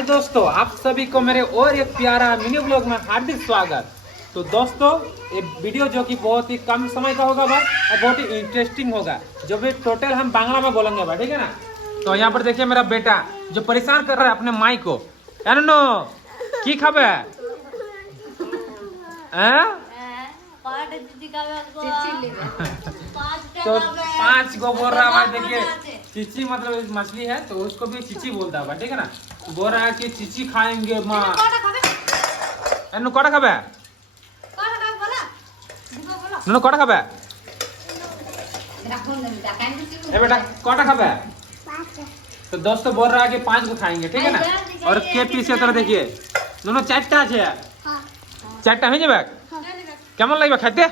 हाय दोस्तों, आप सभी को मेरे और एक प्यारा मिनी ब्लॉग में हार्दिक स्वागत। तो दोस्तों, ये वीडियो जो कि बहुत ही कम समय का होगा भाई और बहुत ही इंटरेस्टिंग होगा, जो भी टोटल हम बांग्ला में बोलेंगे भाई, ठीक है ना। तो यहाँ पर देखिए मेरा बेटा जो परेशान कर रहा है अपने माई को। नो की खाबे तो 5 गो बोल रहा है। देखिए चिची मतलब मछली है तो उसको भी चिची बोलता है, ठीक है ना। बोल रहा है कि चिची खाएंगे माँ। एनु कोड़ा खाबे नो कोड़ा खाबे ए बेटा कोड़ा खाबे। तो दोस्तों बोल रहा है कि 5 को खाएंगे, ठीक है ना। और के पीस तरह देखिए दोनों 4टा আছে 4টা হয়ে যাবে। কেমন লাগবে খাইতে?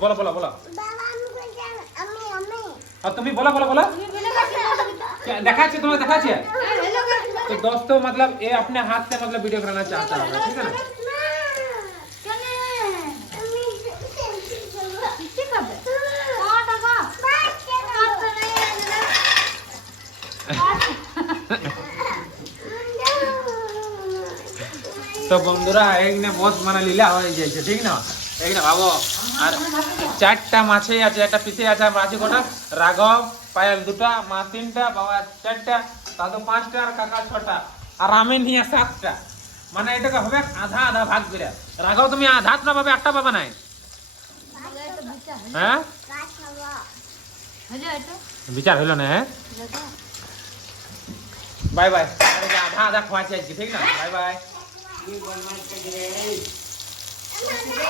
बोलो बोलो बोलो তুমি बोला बोला बोला দেখাচ্ছি तुम्हें দেখাচ্ছি। तो दोस्तों मतलब ये अपने हाथ से मतलब वीडियो बनाना चाहता है, ठीक है ना। तो बंधुरा एक ने बहुत माना लीला हो जाए, ठीक ना। एक ना भावो और 4टा মাছই আছে, একটা পিসে আছে মাছি কোটা, রাঘব পায়েল 2টা, মা 3টা, বাবা 4টা, দাদু 5টা আর কাকা 6টা আর আমি নিয়ে 7টা। মানে এটাকে হবে আধা আধা ভাগ করে। রাঘব তুমি আধা না পাবে, একটা পাবে না। হ্যাঁ বিচার হলো না। হ্যাঁ বাই বাই। আধা আধা খাওয়া চাইছি, ঠিক না। Bye bye.